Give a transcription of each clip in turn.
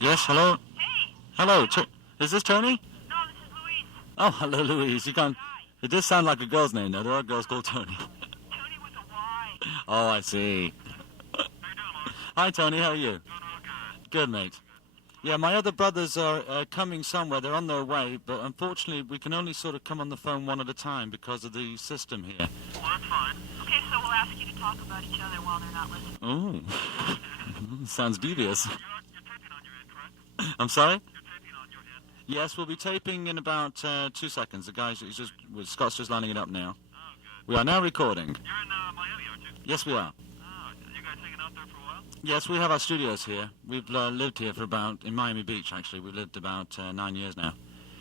Yes, hello? Hey! Hello, is this Tony? No, this is Louise. Oh, hello, Louise. You can't... Hi. It does sound like a girl's name, though. There are girls called Tony. Tony with a Y. Oh, I see. How you doing, Louise? Hi, Tony. How are you? Doing real good. Good, mate. Yeah, my other brothers are coming somewhere. They're on their way, but unfortunately we can only sort of come on the phone one at a time because of the system here. Well, that's fine. Okay, so we'll ask you to talk about each other while they're not listening. Oh, sounds devious. You're taping on your end, correct? I'm sorry? You're taping on your end. Yes, we'll be taping in about 2 seconds. The guys, Scott's just lining it up now. Oh, good. We are now recording. You're in Miami, aren't you? Yes, we are. Oh, you guys hanging out there for a while? Yes, we have our studios here. We've lived here for in Miami Beach, actually. We've lived about 9 years now.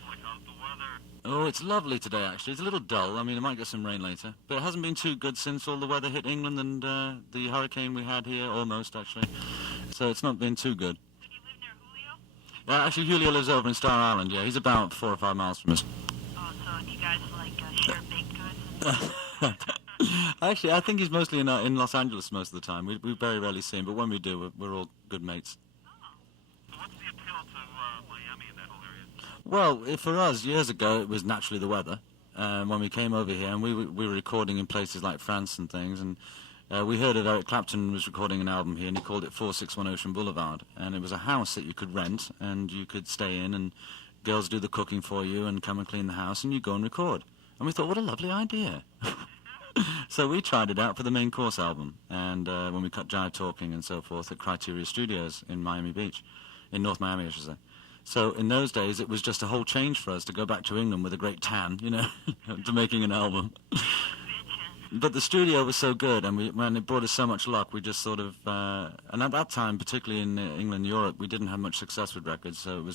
Like, how's the weather? Oh, it's lovely today, actually. It's a little dull. I mean, it might get some rain later. But it hasn't been too good since all the weather hit England and the hurricane we had here, almost, actually. So it's not been too good. Did you live near Julio? Actually, Julio lives over in Star Island, yeah. He's about 4 or 5 miles from us. Oh, so you guys, like, share baked goods? Actually, I think he's mostly in Los Angeles most of the time. We very rarely see him, but when we do, we're all good mates. Oh. So what's the appeal to Miami and that whole area? Well, for us, years ago, it was naturally the weather. When we came over here, and we were recording in places like France and things, and we heard that Eric Clapton was recording an album here, and he called it 461 Ocean Boulevard, and it was a house that you could rent, and you could stay in, and girls do the cooking for you, and come and clean the house, and you go and record. And we thought, what a lovely idea. So we tried it out for the main course album, and when we cut Jive Talking and so forth at Criteria Studios in Miami Beach, in North Miami, I should say. So in those days, it was just a whole change for us to go back to England with a great tan, you know, to making an album. But the studio was so good, and it brought us so much luck, we just sort of, and at that time, particularly in England and Europe, we didn't have much success with records, so we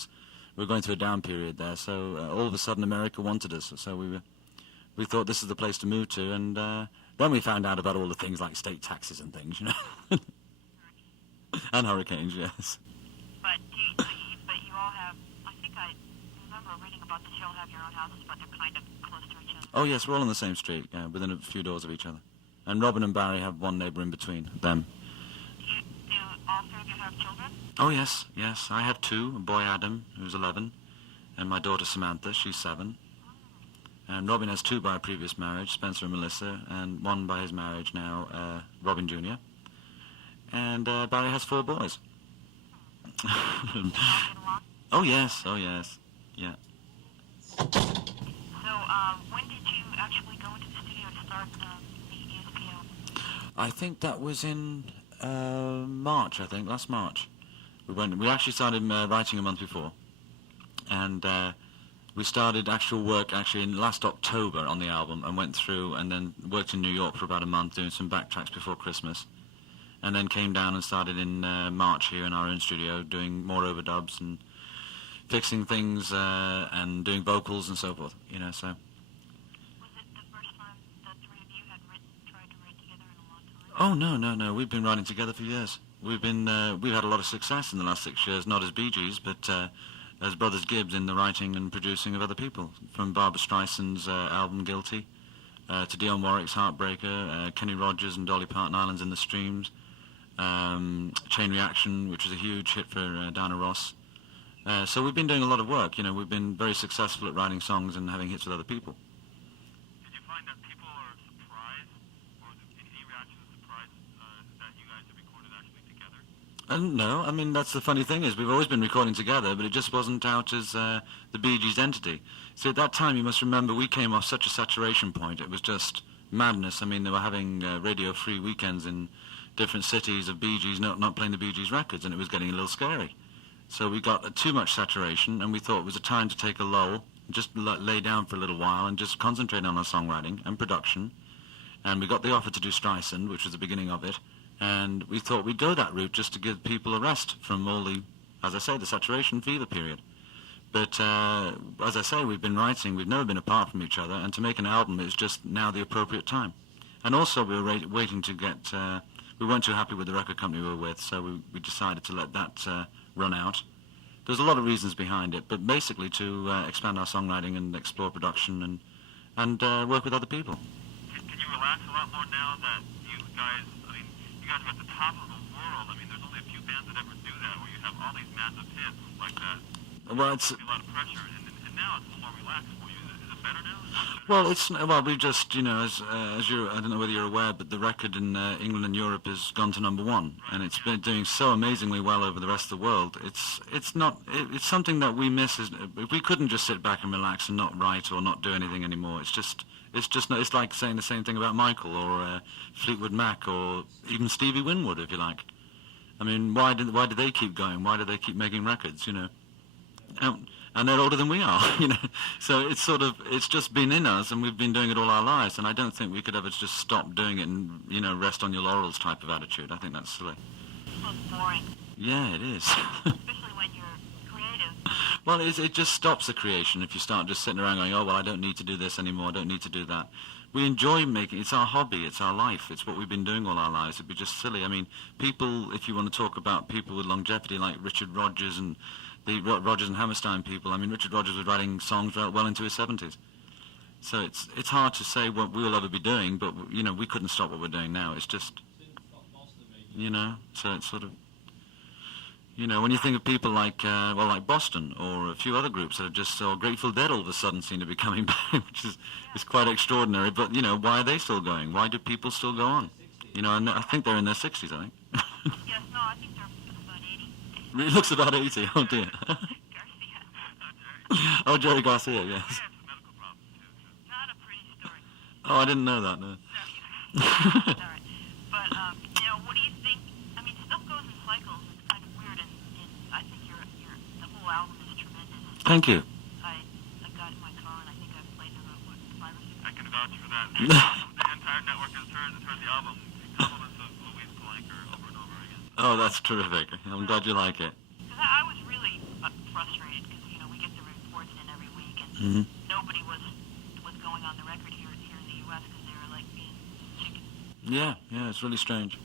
were going through a down period there. So all of a sudden, America wanted us, so we thought this is the place to move to, and then we found out about all the things like state taxes and things, you know, and hurricanes, yes. But you all have, I think I remember reading about this, you all have your own houses, but they're kind of close to each other. Oh, yes, we're all on the same street, yeah, within a few doors of each other. And Robin and Barry have one neighbour in between them. Do all three of you have children? Oh, yes. I have 2, a boy Adam, who's 11, and my daughter Samantha, she's 7. And Robin has 2 by a previous marriage, Spencer and Melissa, and 1 by his marriage now, Robin Jr. And Barry has 4 boys. Oh, yes, yeah. So, when did you actually go into the studio to start the ESPO? I think that was in March, last March. We actually started writing a month before. And we started actual work in last October on the album and went through and then worked in New York for about a month doing some backtracks before Christmas. And then came down and started in March here in our own studio doing more overdubs and fixing things and doing vocals and so forth, you know, so. Was it the first time the three of you had tried to write together in a long time? Oh, no, we've been writing together for years. We've had a lot of success in the last 6 years, not as Bee Gees, but as Brothers Gibbs in the writing and producing of other people, from Barbra Streisand's album Guilty, to Dionne Warwick's Heartbreaker, Kenny Rogers and Dolly Parton Islands in the Streams, Chain Reaction, which was a huge hit for Diana Ross. So we've been doing a lot of work, you know, we've been very successful at writing songs and having hits with other people. Did you find that people are surprised, or any reaction of surprise, that you guys have recorded actually together? No, I mean, that's the funny thing is we've always been recording together, but it just wasn't out as the Bee Gees entity. See, at that time, you must remember, we came off such a saturation point. It was just madness. I mean, they were having radio-free weekends in different cities of Bee Gees not playing the Bee Gees records, and it was getting a little scary. So we got too much saturation, and we thought it was a time to take a lull, just lay down for a little while, and just concentrate on our songwriting and production. And we got the offer to do Streisand, which was the beginning of it, and we thought we'd go that route just to give people a rest from all the, as I say, the saturation fever period. But as I say, we've been writing, we've never been apart from each other, and to make an album is just now the appropriate time. And also we were waiting to get, we weren't too happy with the record company we were with, so we decided to let that run out. There's a lot of reasons behind it, but basically to expand our songwriting and explore production and work with other people. Can you relax a lot more now that you guys are at the top of the world? I mean, there's only a few bands bands that ever do that, where you have all these massive hits like that. Well, it's It must be a lot of pressure, and now it's a little more relaxed for you. Is it better now? we just, as you, I don't know whether you're aware, but the record in England and Europe has gone to number one, and it's been doing so amazingly well over the rest of the world. It's something that we miss. We couldn't just sit back and relax and not write or not do anything anymore. It's like saying the same thing about Michael or Fleetwood Mac or even Stevie Winwood, if you like. I mean, why do they keep going? Why do they keep making records? And they're older than we are, So it's just been in us, and we've been doing it all our lives. And I don't think we could ever just stop doing it and rest on your laurels type of attitude. I think that's silly. Well, it's boring. Yeah, it is. Especially when you're creative. Well, it just stops the creation if you start just sitting around going, oh, well, I don't need to do this anymore, I don't need to do that. We enjoy making, it's our hobby, it's our life, it's what we've been doing all our lives. It'd be just silly. I mean, people, if you want to talk about people with longevity like Richard Rodgers and the Rodgers and Hammerstein people, I mean, Richard Rodgers was writing songs well into his 70s. So it's hard to say what we'll ever be doing, but, we couldn't stop what we're doing now. It's just, so it's sort of, when you think of people like Boston or a few other groups that are just so Grateful Dead all of a sudden seem to be coming back, which is quite extraordinary. But, why are they still going? Why do people still go on? And I think they're in their 60s, I think. Yes, no, I think they're about 80. It looks about 80, oh dear. Garcia. Oh, Jerry Garcia, yes. He had some medical problems, too. Not a pretty story. Oh, I didn't know that, no. No, sorry. But, what do you think? I mean, stuff goes in cycles. It's kind of weird, and I think the whole album is tremendous. Thank you. I got it in my car, and I think I've played it about, 5 or 6 I can vouch for that. The entire network has heard the album. Compliments of Louise Palanker over and over again. Oh, that's terrific. I'm glad you like it. Because I was really frustrated, because, we get the reports in every week, and Mm-hmm. nobody was going on the record here in the U.S. because they were like being chicken. Yeah, it's really strange.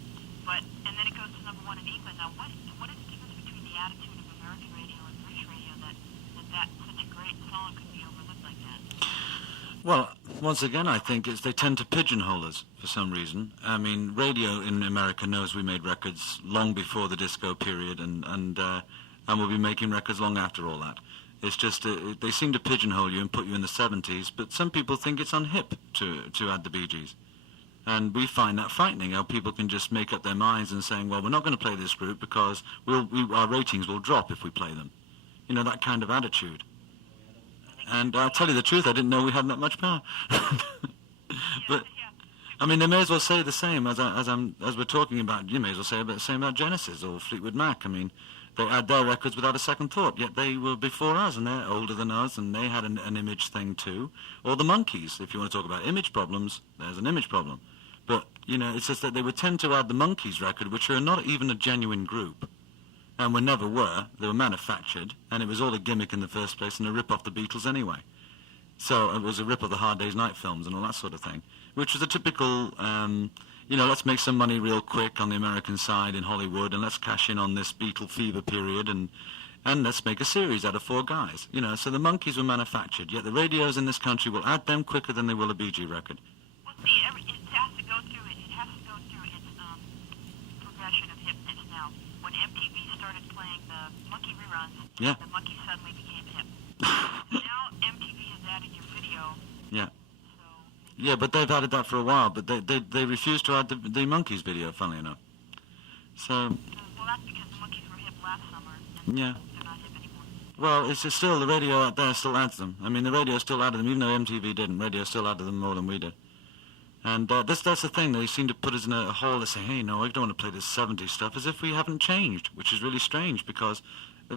And then it goes to number 1 in England. Now, what is the difference between the attitude of American radio and British radio that such a great song could be overlooked like that? Well, once again, I think they tend to pigeonhole us for some reason. I mean, radio in America knows we made records long before the disco period, and we'll be making records long after all that. It's just they seem to pigeonhole you and put you in the 70s, but some people think it's unhip to add the Bee Gees. And we find that frightening, how people can just make up their minds and saying, well, we're not going to play this group because our ratings will drop if we play them. That kind of attitude. And I'll tell you the truth, I didn't know we had that much power. But, I mean, they may as well say the same as we're talking about. You may as well say the same about Genesis or Fleetwood Mac. I mean, they had their records without a second thought, yet they were before us, and they're older than us, and they had an image thing too. Or the Monkees, if you want to talk about image problems, there's an image problem. But, it's just that they would tend to add the Monkees record, which are not even a genuine group. And we never were. They were manufactured, and it was all a gimmick in the first place, and a rip off the Beatles anyway. So it was a rip of the Hard Day's Night films and all that sort of thing, which was a typical, let's make some money real quick on the American side in Hollywood, and let's cash in on this Beatle fever period, and let's make a series out of 4 guys. So the Monkees were manufactured, yet the radios in this country will add them quicker than they will a Bee Gee record. Well, see, it has to go through its progression of hipness. Now, when MTV started playing the Monkey reruns, Yeah. the Monkees suddenly became hip. Now MTV has added your video. Yeah. So Yeah, but they've added that for a while, but they refused to add the Monkees video, funnily enough. So, well, that's because the Monkees were hip last summer, and yeah. they're not hip anymore. Well, it's just still, the radio out there still adds them. I mean, the radio still added them, even though MTV didn't. Radio still added them more than we did. And that's the thing. They seem to put us in a hole. They say, hey, no, I don't want to play this 70s stuff, as if we haven't changed, which is really strange because,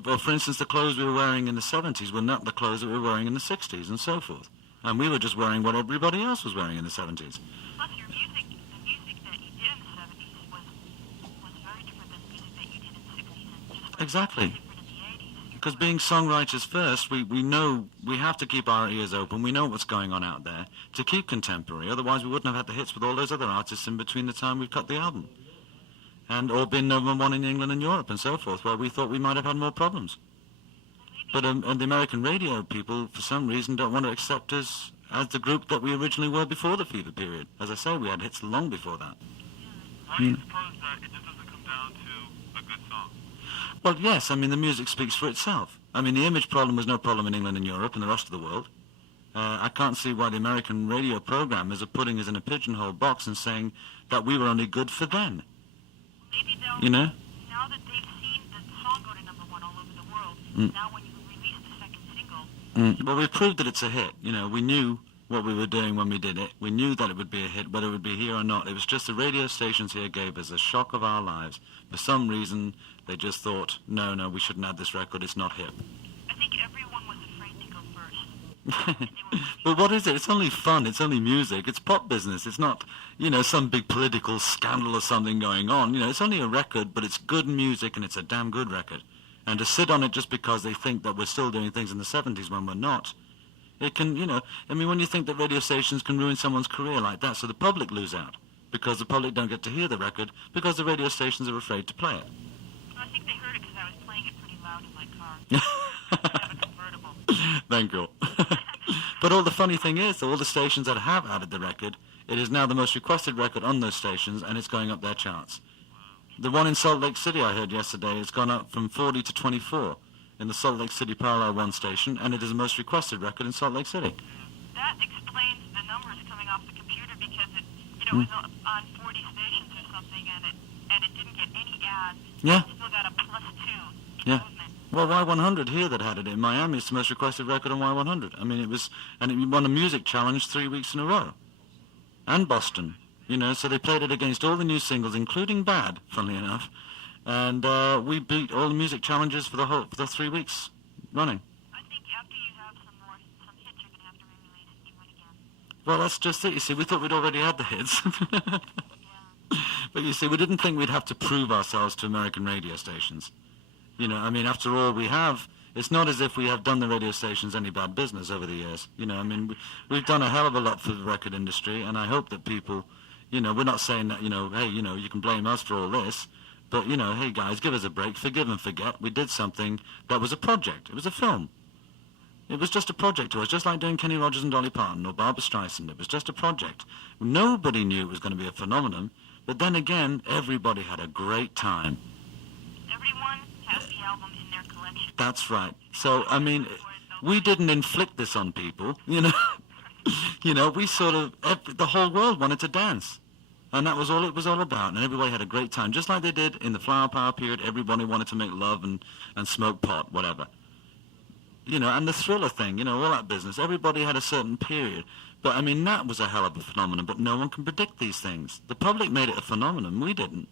well, for instance, the clothes we were wearing in the 70s were not the clothes that we were wearing in the 60s and so forth. And we were just wearing what everybody else was wearing in the 70s. Plus, the music that you did in the 70s was very different than the music that you did in the 60s, and just Exactly. different in the 80s. Because being songwriters first, we know we have to keep our ears open. We know what's going on out there to keep contemporary. Otherwise, we wouldn't have had the hits with all those other artists in between the time we've cut the album. And or been number 1 in England and Europe and so forth, where we thought we might have had more problems. But and the American radio people, for some reason, don't want to accept us as the group that we originally were before the fever period. As I say, we had hits long before that. Why do you suppose that it just doesn't come down to a good song? Well, yes, I mean, the music speaks for itself. I mean, the image problem was no problem in England and Europe and the rest of the world. I can't see why the American radio programmers are putting us in a pigeonhole box and saying that we were only good for then. Maybe they'll, You know? now that they've seen the song go to number one all over the world, now when you release the second single, Well, we've proved that it's a hit. You know, we knew what we were doing when we did it. We knew that it would be a hit, whether it would be here or not. It was just the radio stations here gave us a shock of our lives. For some reason, they just thought, no, we shouldn't have this record. It's not hip. I think everyone was afraid to go first. And they were But what is it? It's only fun. It's only music. It's pop business. It's not, some big political scandal or something going on. It's only a record, but it's good music, and it's a damn good record. And to sit on it just because they think that we're still doing things in the 70s when we're not, it can, when you think that radio stations can ruin someone's career like that, so the public lose out, because the public don't get to hear the record, because the radio stations are afraid to play it. I think they heard it because I was playing it pretty loud in my car. I have a convertible. Thank you. But all the funny thing is, all the stations that have added the record, it is now the most requested record on those stations, and it's going up their charts. The one in Salt Lake City I heard yesterday, it's gone up from 40 to 24 in the Salt Lake City Parallel 1 station, and it is the most requested record in Salt Lake City. That explains the numbers coming off the computer because it was on 40 stations or something, and it didn't get any ads. Yeah. It still got a +2 Yeah. movement. Well, Y100 here that had it in Miami, it's the most requested record on Y100. I mean, it won a music challenge 3 weeks in a row. And Boston, so they played it against all the new singles, including Bad, funnily enough. And we beat all the music challenges for the 3 weeks running. I think after you have some hits, you're going to have to re-release New One again. Well, that's just it. You see, we thought we'd already had the hits. But you see, we didn't think we'd have to prove ourselves to American radio stations. After all, it's not as if we have done the radio stations any bad business over the years. We've done a hell of a lot for the record industry, and I hope that people, we're not saying that, hey, you can blame us for all this, but, hey, guys, give us a break, forgive and forget. We did something that was a project. It was a film. It was just a project to us, just like doing Kenny Rogers and Dolly Parton or Barbra Streisand. It was just a project. Nobody knew it was going to be a phenomenon, but then again, everybody had a great time. Everyone has the album in their collection. That's right. So, we didn't inflict this on people, we sort of, the whole world wanted to dance. And that was all it was all about. And everybody had a great time. Just like they did in the Flower Power period, everybody wanted to make love and smoke pot, whatever. And the Thriller thing, all that business. Everybody had a certain period. But, that was a hell of a phenomenon. But no one can predict these things. The public made it a phenomenon. We didn't.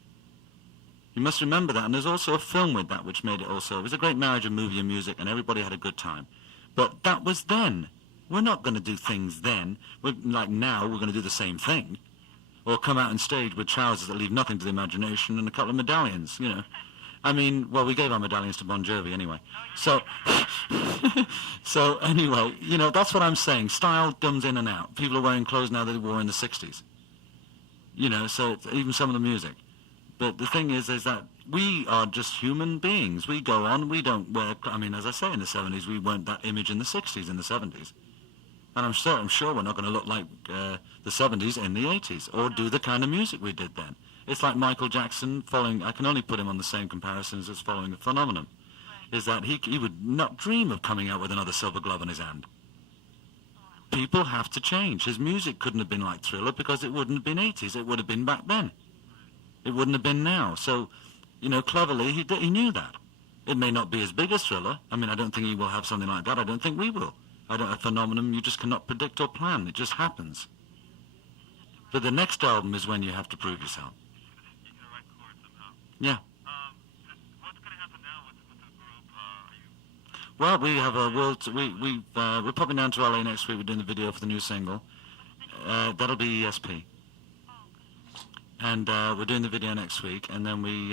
You must remember that. And there's also a film with that which made it also. It was a great marriage of movie and music, and everybody had a good time. But that was then. We're not going to do things then. Like now, we're going to do the same thing. Or come out on stage with trousers that leave nothing to the imagination and a couple of medallions, we gave our medallions to Bon Jovi anyway. So, so anyway, that's what I'm saying. Style comes in and out. People are wearing clothes now that they wore in the 60s. So it's even some of the music. But the thing is that we are just human beings. We go on, we don't wear, as I say, in the 70s, we weren't that image in the 60s, in the 70s. And I'm sure we're not going to look like the 70s in the 80s, or do the kind of music we did then. It's like Michael Jackson I can only put him on the same comparisons as following a phenomenon, is that he would not dream of coming out with another silver glove in his hand. People have to change. His music couldn't have been like Thriller because it wouldn't have been 80s. It would have been back then. It wouldn't have been now. So, cleverly, he knew that. It may not be as big as Thriller. I don't think he will have something like that. I don't think we will. A phenomenon you just cannot predict or plan. It just happens. But the next album is when you have to prove yourself. You can write chords somehow. Yeah. What's going to happen now with the group? Well, we have a world. We're popping down to LA next week. We're doing the video for the new single. That'll be ESP. And we're doing the video next week, and then we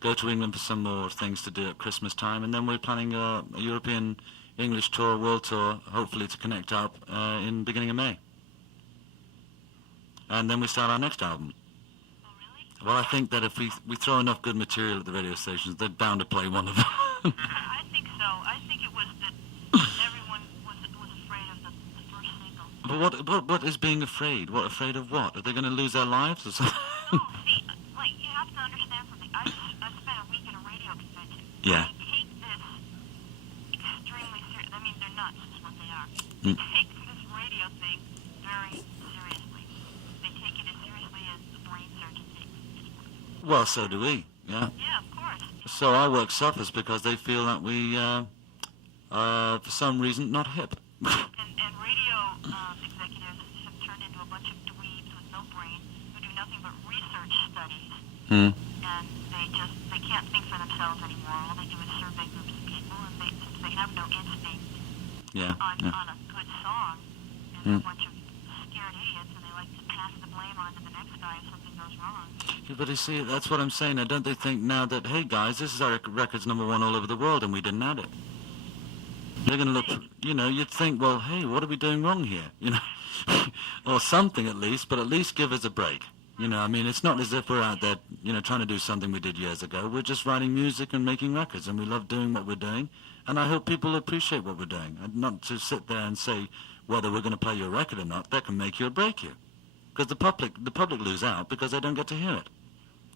go to England for some more things to do at Christmas time, and then we're planning a European English tour, world tour, hopefully to connect up in the beginning of May. And then we start our next album. Oh, really? Well, I think that if we throw enough good material at the radio stations, they're bound to play one of them. I think so. I think it was that everyone was afraid of the first single. But what is being afraid? What, afraid of what? Are they going to lose their lives or something? No, see, you have to understand something. I spent a week at a radio convention. Yeah. They take this extremely serious. I mean, they're nuts, is what they are. Mm. They take this radio thing very seriously. They take it as seriously as the brain surgeon takes his work. Well, so do we. Yeah. Yeah, of course. So our work suffers because they feel that we, for some reason, not hip. And radio executives have turned into a bunch of dweebs with no brain who do nothing but research studies. Hmm. And they can't think for themselves anymore. All they do is survey groups of people, and they have no instinct Yeah. on Yeah. a good song. And they're a bunch of scared idiots, and they like to pass the blame on to the next guy if something goes wrong. Yeah, but you see, that's what I'm saying. Now, don't they think now that, hey guys, this is our record's #1 all over the world and we didn't add it? They're going to look, you'd think, well, hey, what are we doing wrong here? Or something at least, but at least give us a break. I mean, it's not as if we're out there, trying to do something we did years ago. We're just writing music and making records, and we love doing what we're doing. And I hope people appreciate what we're doing. And not to sit there and say whether we're going to play your record or not. That can make you or break you. Because the public lose out because they don't get to hear it.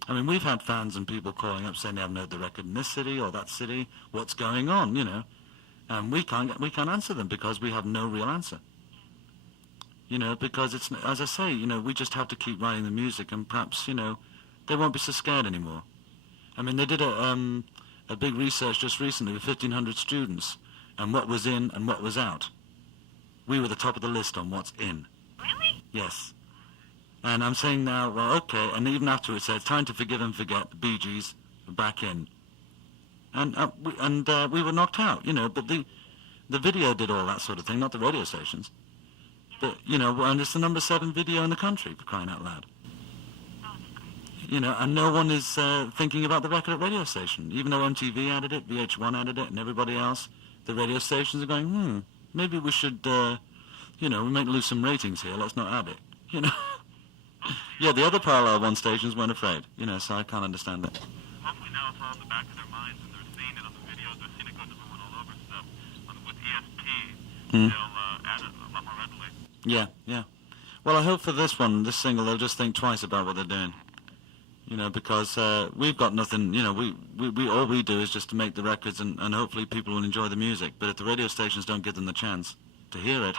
I mean, we've had fans and people calling up saying they haven't heard the record in this city or that city. What's going on, And we can't answer them because we have no real answer. Because it's, as I say, we just have to keep writing the music, and perhaps, they won't be so scared anymore. I mean, they did a big research just recently with 1,500 students, and what was in and what was out. We were the top of the list on what's in. Really? Yes. And I'm saying now, well, okay, and even after it said, time to forgive and forget, the Bee Gees are back in. And we were knocked out, but the video did all that sort of thing, not the radio stations. But, and it's the #7 video in the country, for crying out loud. Oh, that's great. And no one is thinking about the record at radio station. Even though MTV added it, VH1 added it, and everybody else, the radio stations are going, maybe we should, we might lose some ratings here, let's not add it, Yeah, the other Parallel 1 stations weren't afraid, so I can't understand it. Hopefully now it's all in the back of their minds and they're seeing it on the videos, they're seeing it go #1 all over stuff. With ESP, they'll add it a lot more readily. Yeah. Well, I hope for this single, they'll just think twice about what they're doing. Because we've got nothing, we all we do is just to make the records and hopefully people will enjoy the music. But if the radio stations don't give them the chance to hear it,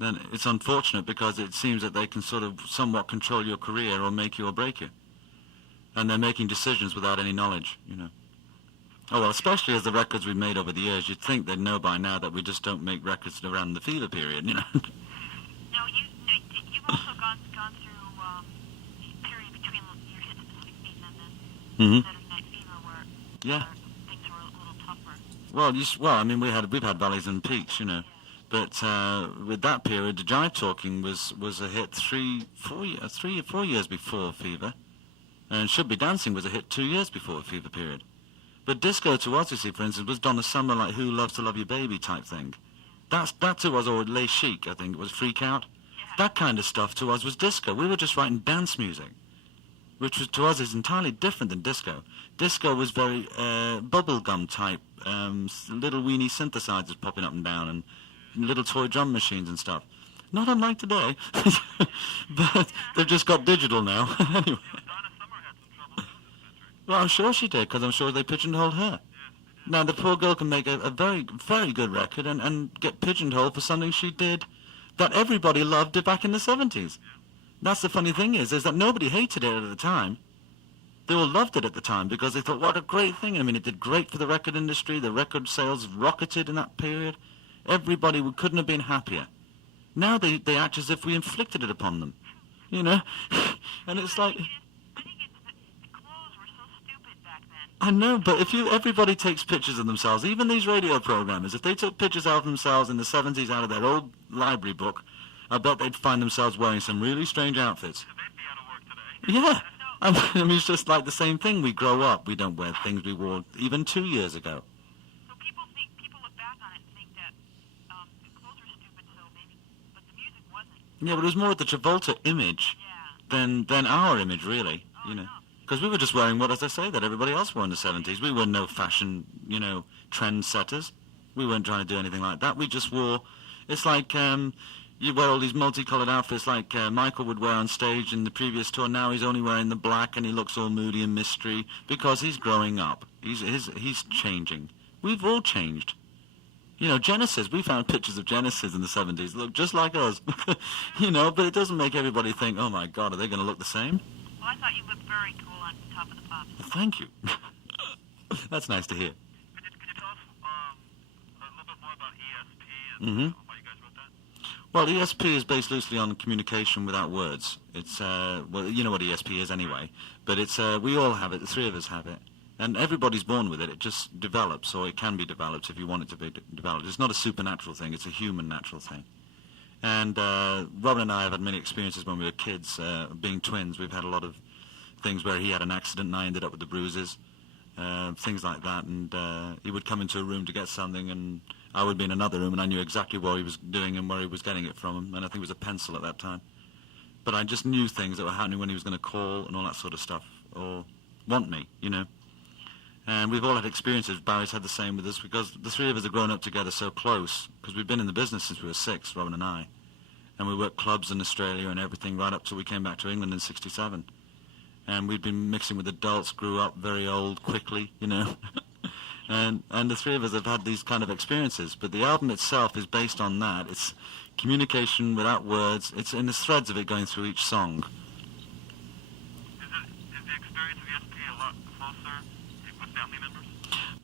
then it's unfortunate because it seems that they can sort of somewhat control your career or make you or break you. And they're making decisions without any knowledge, Oh, well, especially as the records we've made over the years, you'd think they'd know by now that we just don't make records around the fever period, Now, you've also gone through the period between your hits in the 60s and then Saturday Night Fever where Yeah. things were a little tougher. Well, I mean, we've had valleys and peaks, But with that period, the Jive Talking was a hit 3 or 4 years before Fever, and Should Be Dancing was a hit 2 years before Fever period. But disco to us, you see, for instance, was Donna Summer, like Who Loves to Love You Baby type thing. That to us, or Les Chic, I think it was, Freak Out. That kind of stuff to us was disco. We were just writing dance music, which was to us is entirely different than disco. Disco was very bubblegum type, little weenie synthesizers popping up and down, and little toy drum machines and stuff. Not unlike today, but they've just got digital now. Anyway. Donna Summer had some trouble too in this country. Well, I'm sure she did, because I'm sure they pigeonholed her. Now, the poor girl can make a very, very good record and get pigeonholed for something she did that everybody loved back in the 70s. That's the funny thing is that nobody hated it at the time. They all loved it at the time because they thought, what a great thing. I mean, it did great for the record industry. The record sales rocketed in that period. Everybody couldn't have been happier. Now they act as if we inflicted it upon them, And it's like, I think the clothes were so stupid back then. I know, but everybody takes pictures of themselves, even these radio programmers, if they took pictures of themselves in the 70s out of their old library book, I bet they'd find themselves wearing some really strange outfits. They'd be out of work today. Yeah. I mean, it's just like the same thing. We grow up. We don't wear things we wore even 2 years ago. So people look back on it and think that the clothes were stupid, so maybe, but the music wasn't. Yeah, but it was more the Travolta image Yeah. than our image, really, Oh, no. Because we were just wearing what, as I say, that everybody else wore in the 70s. We were no fashion, trend setters. We weren't trying to do anything like that. We just wore, it's like you wear all these multicolored outfits like Michael would wear on stage in the previous tour. Now he's only wearing the black and he looks all moody and mystery because he's growing up. He's changing. We've all changed. You know, Genesis, we found pictures of Genesis in the 70s, look just like us. You know, but it doesn't make everybody think, oh my God, are they going to look the same? Well, I thought you looked very cool on Top of the Pops. Well, thank you. That's nice to hear. Could you tell us a little bit more about ESP and Mm-hmm. why you guys wrote that? Well, ESP is based loosely on communication without words. It's, well, you know what ESP is anyway, but it's, we all have it, the three of us have it. And everybody's born with it. It just develops, or it can be developed if you want it to be developed. It's not a supernatural thing. It's a human natural thing. And Robin and I have had many experiences when we were kids, being twins. We've had a lot of things where he had an accident and I ended up with the bruises, things like that. And he would come into a room to get something, and I would be in another room, and I knew exactly what he was doing and where he was getting it from. And I think it was a pencil at that time. But I just knew things that were happening when he was going to call and all that sort of stuff, or want me, you know. And we've all had experiences. Barry's had the same with us because the three of us have grown up together so close because we've been in the business since we were 6, Robin and I. And we worked clubs in Australia and everything right up till we came back to England in 67. And we'd been mixing with adults, grew up very old quickly, you know. and the three of us have had these kind of experiences. But the album itself is based on that. It's communication without words. It's in the threads of it going through each song. Is the experience of ESP a lot closer with family members?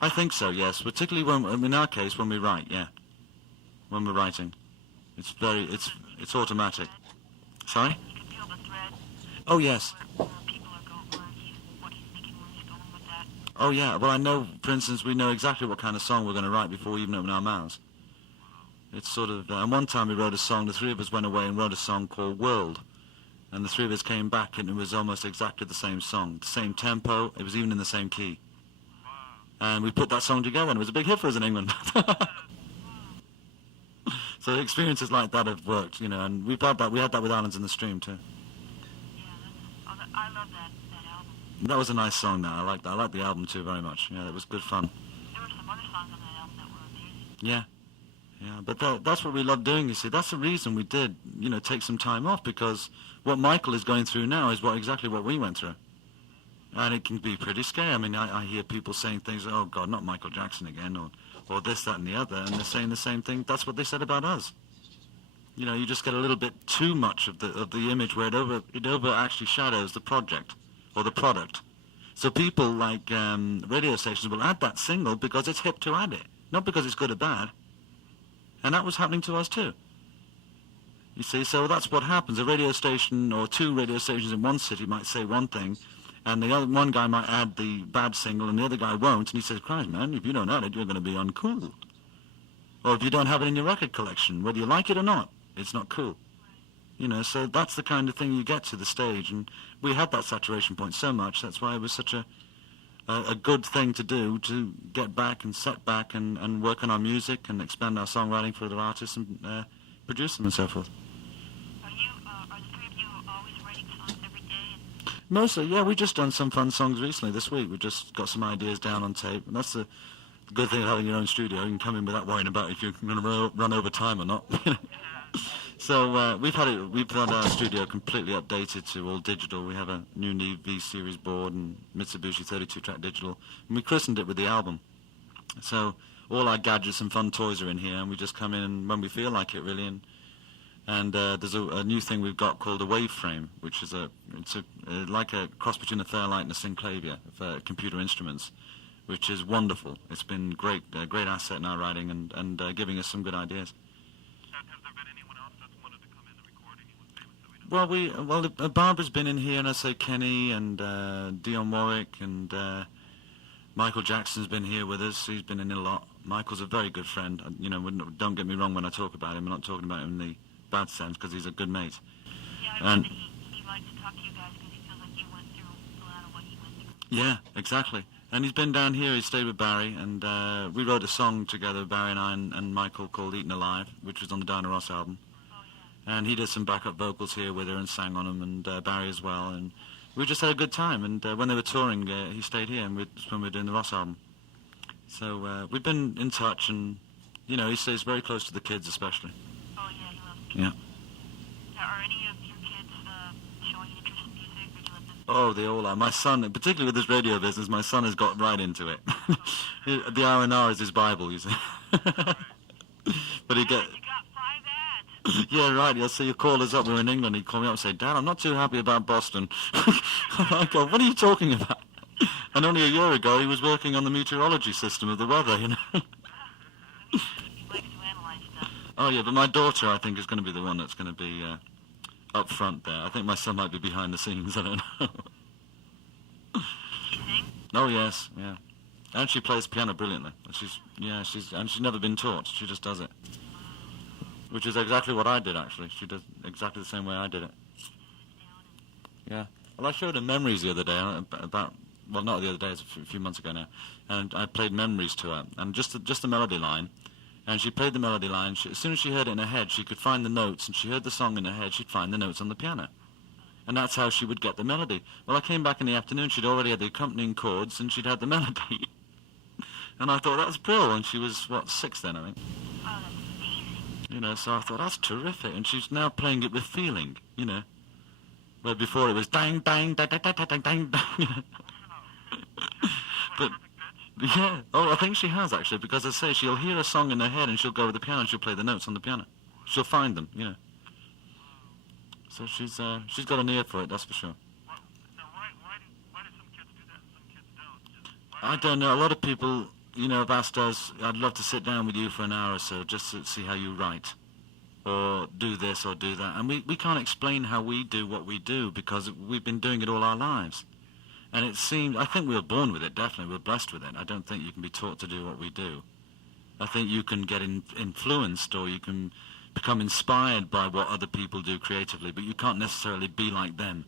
I think so, yes. Particularly when, in our case, when we write, yeah. When we're writing. It's automatic. Sorry? You can feel the thread. Oh, yes. Where people are going, what he's thinking, where he's going with that. Oh, yeah. Well, I know, for instance, we know exactly what kind of song we're going to write before we even open our mouths. It's sort of... and one time we wrote a song, the three of us went away and wrote a song called World. And the three of us came back and it was almost exactly the same song. The same tempo. It was even in the same key. And we put that song together and it was a big hit for us in England. So experiences like that have worked, you know, and we've had that. We had that with Islands in the Stream too. Yeah, I love that album. That was a nice song. That I liked. That. I liked the album too very much. Yeah, it was good fun. There were some other songs on that album that were amazing. Yeah, yeah. But that's what we love doing. You see, that's the reason we did, you know, take some time off because what Michael is going through now is exactly what we went through, and it can be pretty scary. I mean, I hear people saying things, oh God, not Michael Jackson again, or this, that, and the other, and they're saying the same thing. That's what they said about us. You know, you just get a little bit too much of the image where it over actually shadows the project or the product. So people like radio stations will add that single because it's hip to add it, not because it's good or bad. And that was happening to us too. You see, so that's what happens. A radio station or two radio stations in one city might say one thing, and the other one guy might add the bad single, and the other guy won't. And he says, "Christ, man, if you don't add it, you're going to be uncool." Or if you don't have it in your record collection, whether you like it or not, it's not cool. You know, so that's the kind of thing you get to the stage. And we had that saturation point so much. That's why it was such a good thing to do, to get back and set back and work on our music and expand our songwriting for other artists and produce them and so forth. Are the three of you always writing songs every day? Mostly, yeah. We've just done some fun songs recently this week. We've just got some ideas down on tape. And that's the good thing of having your own studio. You can come in without worrying about if you're going to run over time or not. So we've had our studio completely updated to all digital. We have a new V series board and Mitsubishi 32-track digital, and we christened it with the album. So all our gadgets and fun toys are in here, and we just come in when we feel like it, really. And there's a new thing we've got called a wave frame, which is like a cross between a Fairlight and a Synclavier for computer instruments, which is wonderful. It's been a great asset in our writing and giving us some good ideas. Has there been anyone else that's wanted to come in and record? Anyone famous that we know? Barbara's been in here, and I say Kenny and Dionne Warwick and Michael Jackson's been here with us. He's been in a lot. Michael's a very good friend. You know, don't get me wrong when I talk about him. I'm not talking about him in the bad sense because he's a good mate. Yeah, I know that he likes to talk to you guys because he feels like you went through a lot of what he went through. Yeah, exactly. And he's been down here. He stayed with Barry, and we wrote a song together, Barry and I and Michael, called Eaten Alive, which was on the Diana Ross album. Oh, yeah. And he did some backup vocals here with her and sang on them, and Barry as well. And we just had a good time. And when they were touring, he stayed here, and when we were doing the Ross album. So we've been in touch, and you know, he stays very close to the kids, especially. Oh, yeah, he loves Yeah. Now, are any of your kids showing interest in music, or do you let them Oh, they all are. My son, particularly with this radio business, my son has got right into it. The R&R is his Bible, you see. But he get, You got 5 ads. yeah, right. You'll see. You call us up. We're in England. He'd call me up and say, "Dad, I'm not too happy about Boston." I go, "What are you talking about?" And only a year ago, he was working on the meteorology system of the weather. You know. He likes to analyze stuff. Oh yeah, but my daughter, I think, is going to be the one that's going to be up front there. I think my son might be behind the scenes. I don't know. She sing? Oh yes, yeah. And she plays piano brilliantly. She's never been taught. She just does it. Which is exactly what I did, actually. She does exactly the same way I did it. Yeah. Well, I showed her Memories the other day, not the other day, it's a few months ago now, and I played Memories to her, and just the melody line, and she played the melody line. As soon as she heard it in her head, she could find the notes, and she heard the song in her head, she'd find the notes on the piano. And that's how she would get the melody. Well, I came back in the afternoon, she'd already had the accompanying chords, and she'd had the melody. And I thought, that's brilliant. And she was, 6 then, I think. Oh, that's amazing. You know, so I thought, that's terrific. And she's now playing it with feeling, you know. Where before it was dang, dang, dang, dang, dang, dang, dang, dang. But, yeah. Oh, I think she has, actually, because I say she'll hear a song in her head and she'll go with the piano and she'll play the notes on the piano. She'll find them, you know. So she's got an ear for it, that's for sure. Well, now, why do some kids do that and some kids don't? Why I don't know. A lot of people, you know, have asked us, I'd love to sit down with you for an hour or so just to see how you write. Or do this or do that. And we can't explain how we do what we do because we've been doing it all our lives. And it seemed, I think we were born with it, definitely. We're blessed with it. I don't think you can be taught to do what we do. I think you can get influenced or you can become inspired by what other people do creatively, but you can't necessarily be like them.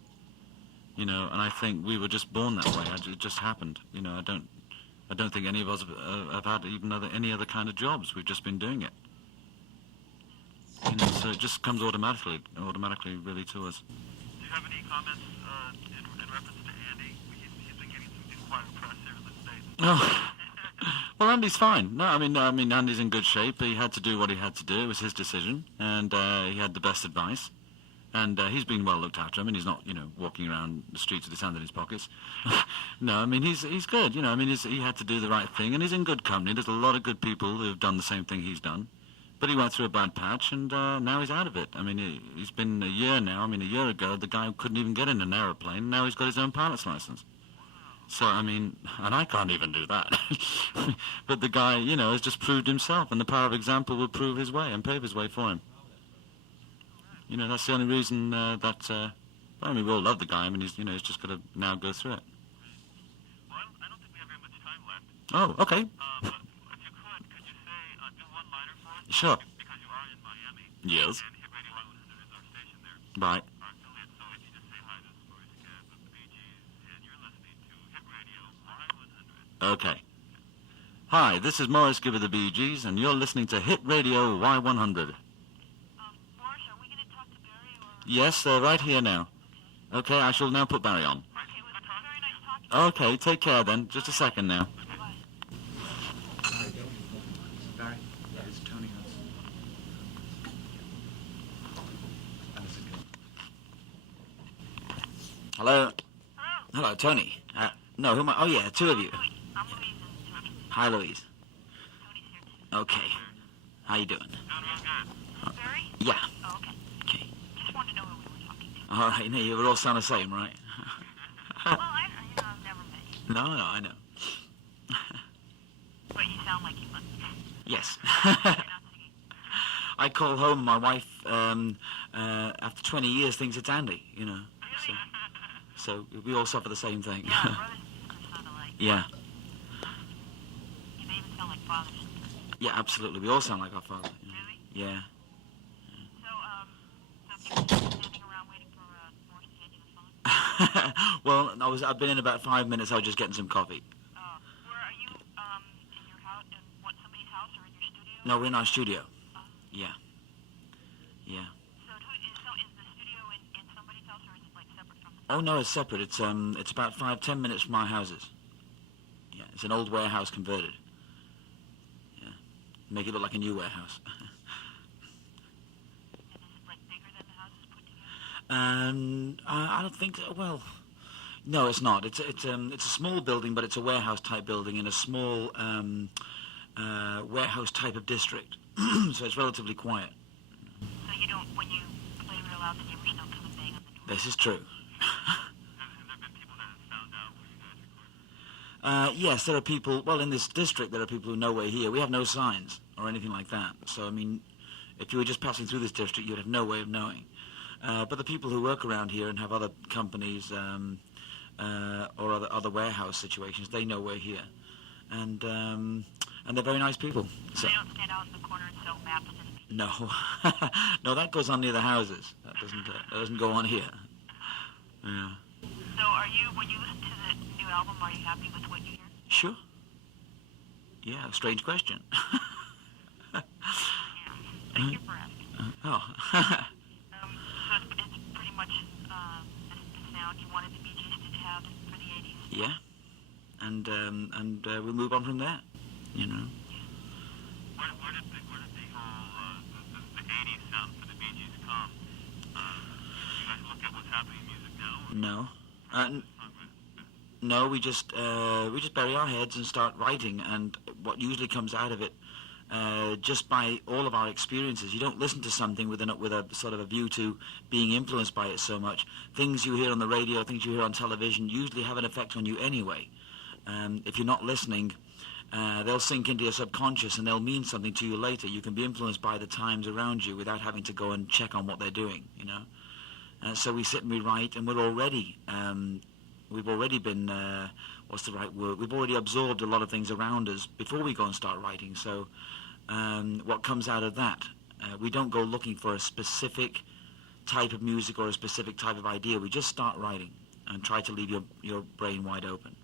You know, and I think we were just born that way. It just happened. You know, I don't think any of us have had even any other kind of jobs. We've just been doing it. You know, so it just comes automatically really to us. Do you have any comments in reference to Andy? He's been getting some inquiry press here in the States. Oh. Well, Andy's fine. No, I mean, Andy's in good shape. He had to do what he had to do. It was his decision, and he had the best advice. And he's been well looked after. I mean, he's not, you know, walking around the streets with his hand in his pockets. No, I mean, he's good. You know, I mean, he had to do the right thing, and he's in good company. There's a lot of good people who've done the same thing he's done. But he went through a bad patch, and now he's out of it. I mean, he's been a year now. I mean, a year ago, the guy couldn't even get in an aeroplane. Now he's got his own pilot's license. So, I mean, and I can't even do that. But the guy, you know, has just proved himself, and the power of example will prove his way and pave his way for him. You know, that's the only reason I mean, we all love the guy. I mean, he's just got to now go through it. Well, I don't think we have very much time left. Oh, okay. But if you could you say, do one-liner for us? Sure. Because you are in Miami. Yes. And Hit Radio 100 is our station there. Right. Our affiliate. So if you just say hi, this is Maurice and Barry Gibb of the Bee Gees, and you're listening to Hit Radio Y100. Okay. Hi, this is Maurice Gibb of the Bee Gees, and you're listening to Hit Radio Y100. Boris, are we going to talk to Barry or? Yes, they're right here now. Okay, I shall now put Barry on. Okay, well, it's very nice talking to you. Okay, take care then. Just a second now. Bye. Barry, it's Tony. Hello. Hello. Hello, Tony. No, who am I? Oh, yeah, two of you. Louise. I'm Louise and Tony. Hi, Louise. Tony's here too. Okay. How you doing? Doing real good. Barry? Yeah. Oh, okay. Okay. Just wanted to know who we were talking to. All right, now you all sound the same, right? Well, I've never met you, No, I know. but you sound like you must. Yes. You're not singing. I call home my wife after 20 years thinks it's Andy, you know. So we all suffer the same thing. Yeah, brothers and sisters sound alike. Yeah. You may even sound like fathers. Yeah, absolutely. We all sound like our father. Really? Yeah. So people just standing around waiting for Morris to hand you the phone? Well, I've been in about 5 minutes. I was just getting some coffee. Where are you? In your house? In somebody's house or in your studio? No, we're in our studio. Yeah. Yeah. So is the studio in somebody's house or is it like separate from the? Oh no, it's separate. It's about 5-10 minutes from our houses. Yeah, it's an old warehouse converted. Yeah, make it look like a new warehouse. And is it like bigger than the houses put together? I don't think. Well, No, it's not. It's a small building, but it's a warehouse type building in a small warehouse type of district. So it's relatively quiet. So you don't, when you play real loud, then you don't come and bang on the door. This is true. Have there been people that have found out where you guys record? Yes, there are people. Well, in this district, there are people who know we're here. We have no signs or anything like that. So I mean, if you were just passing through this district, you'd have no way of knowing. But the people who work around here and have other companies or other warehouse situations, they know we're here, and they're very nice people. So They don't stand out in the corner and sell maps and... no, no, that goes on near the houses. That doesn't go on here. Yeah. So are you, when you listen to the new album, are you happy with what you hear? Sure. Yeah, strange question. Yeah. Thank you for asking. Oh. So it's pretty much the sound you wanted the Bee Gees to have for the 80s. Yeah. And we'll move on from there. You know. Where did the whole the 80s sound for the Bee Gees come? You guys look at what's happening in music now? No. No, we just bury our heads and start writing, and what usually comes out of it, just by all of our experiences. You don't listen to something with a sort of a view to being influenced by it so much. Things you hear on the radio, things you hear on television, usually have an effect on you anyway. If you're not listening, they'll sink into your subconscious and they'll mean something to you later. You can be influenced by the times around you without having to go and check on what they're doing, you know. So we sit and we write, and we've already been, what's the right word? We've already absorbed a lot of things around us before we go and start writing. So what comes out of that? We don't go looking for a specific type of music or a specific type of idea. We just start writing and try to leave your brain wide open,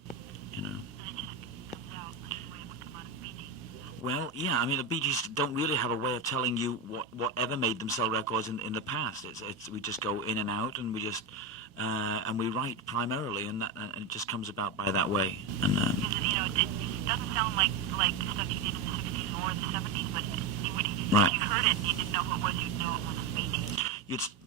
you know. And it just comes out like the way it would come out of Bee Gees. Well, yeah, I mean, the Bee Gees don't really have a way of telling you whatever made them sell records in the past. We just go in and out, and we just and we write primarily, and it just comes about by that way. And Because, you know, it doesn't sound like stuff you did in the 60s or the 70s, but Right. if you heard it and you didn't know who it was, you'd know it was the Bee Gees.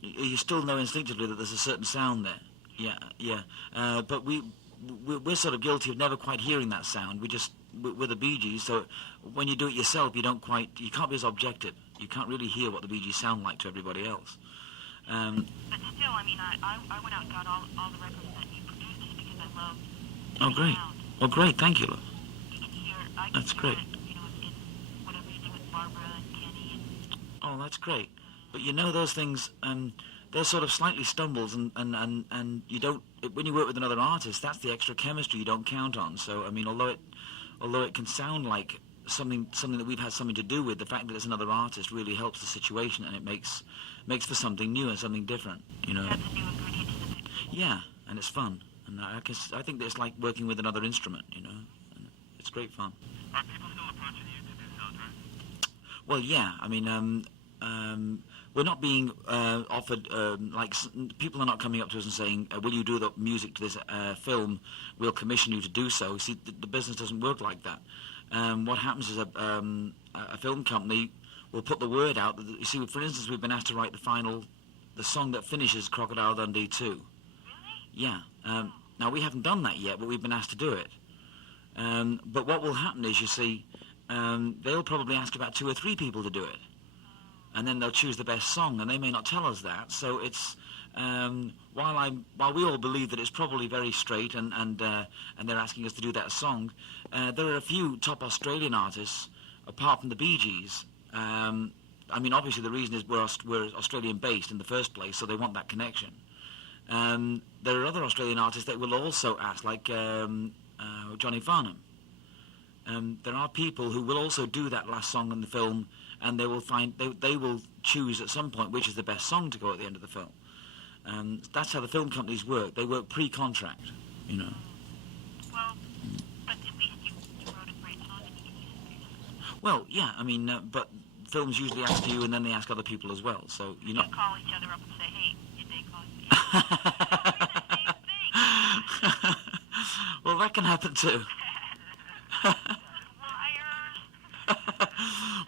you still know instinctively that there's a certain sound there. Yeah. But we're sort of guilty of never quite hearing that sound. We're the Bee Gees, so when you do it yourself, you can't be as objective. You can't really hear what the Bee Gees sound like to everybody else. But still, I mean, I went out and got all the records that you produced just because I love Oh, the great. sound. Oh, great. Thank you, love. You can hear, I can That's hear great. it, you know, in whatever you do with Barbara and Kenny and... Oh, that's great. But you know those things, they're sort of slightly stumbles, and you don't, when you work with another artist, that's the extra chemistry you don't count on. So, I mean, although it can sound like something that we've had something to do with, the fact that it's another artist really helps the situation, and it makes for something new and something different, you know. That's a new ingredient to the mix. Yeah, and it's fun. And I think that it's like working with another instrument, you know. And it's great fun. Are people still approaching you to do soundtracks? Well, yeah. I mean, we're not being offered, people are not coming up to us and saying, will you do the music to this film? We'll commission you to do so. See, the business doesn't work like that. What happens is a film company will put the word out. That, you see, for instance, we've been asked to write the song that finishes Crocodile Dundee 2. Really? Yeah. Now, we haven't done that yet, but we've been asked to do it. But what will happen is, you see, they'll probably ask about 2 or 3 people to do it. And then they'll choose the best song, and they may not tell us that. So it's, while we all believe that it's probably very straight and they're asking us to do that song, there are a few top Australian artists, apart from the Bee Gees. I mean, obviously the reason is we're Australian-based in the first place, so they want that connection. There are other Australian artists that will also ask, like Johnny Farnham. There are people who will also do that last song in the film, and they will choose at some point which is the best song to go at the end of the film. That's how the film companies work. They work pre-contract, you know. Well, but at least you wrote a great song and you can use it for yourself. Well, yeah, I mean, but films usually ask you, and then they ask other people as well. So you're You not. call each other up and say, hey, did they call you? Same thing. Well, that can happen too. Liars.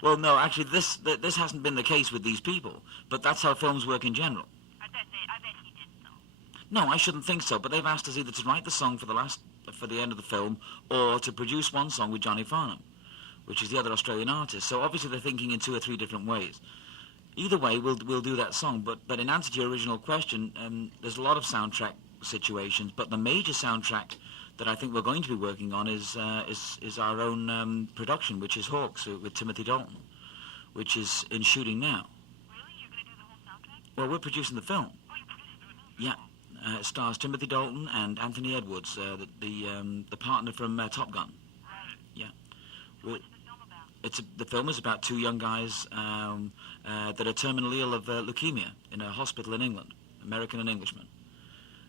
Well, no, actually, this hasn't been the case with these people, but that's how films work in general. I bet he did, though. No, I shouldn't think so. But they've asked us either to write the song for the end of the film, or to produce one song with Johnny Farnham, which is the other Australian artist. So obviously they're thinking in 2 or 3 different ways. Either way, we'll do that song. But in answer to your original question, there's a lot of soundtrack situations. But the major soundtrack that I think we're going to be working on is our own production, which is Hawks with Timothy Dalton, which is in shooting now. Really? You're going to do the whole soundtrack? Well, we're producing the film. Oh, you're producing it? Yeah. It stars Timothy Dalton and Anthony Edwards, the partner from Top Gun. Right. Yeah. What's the film about? The film is about 2 young guys that are terminally ill of leukemia in a hospital in England, American and Englishman.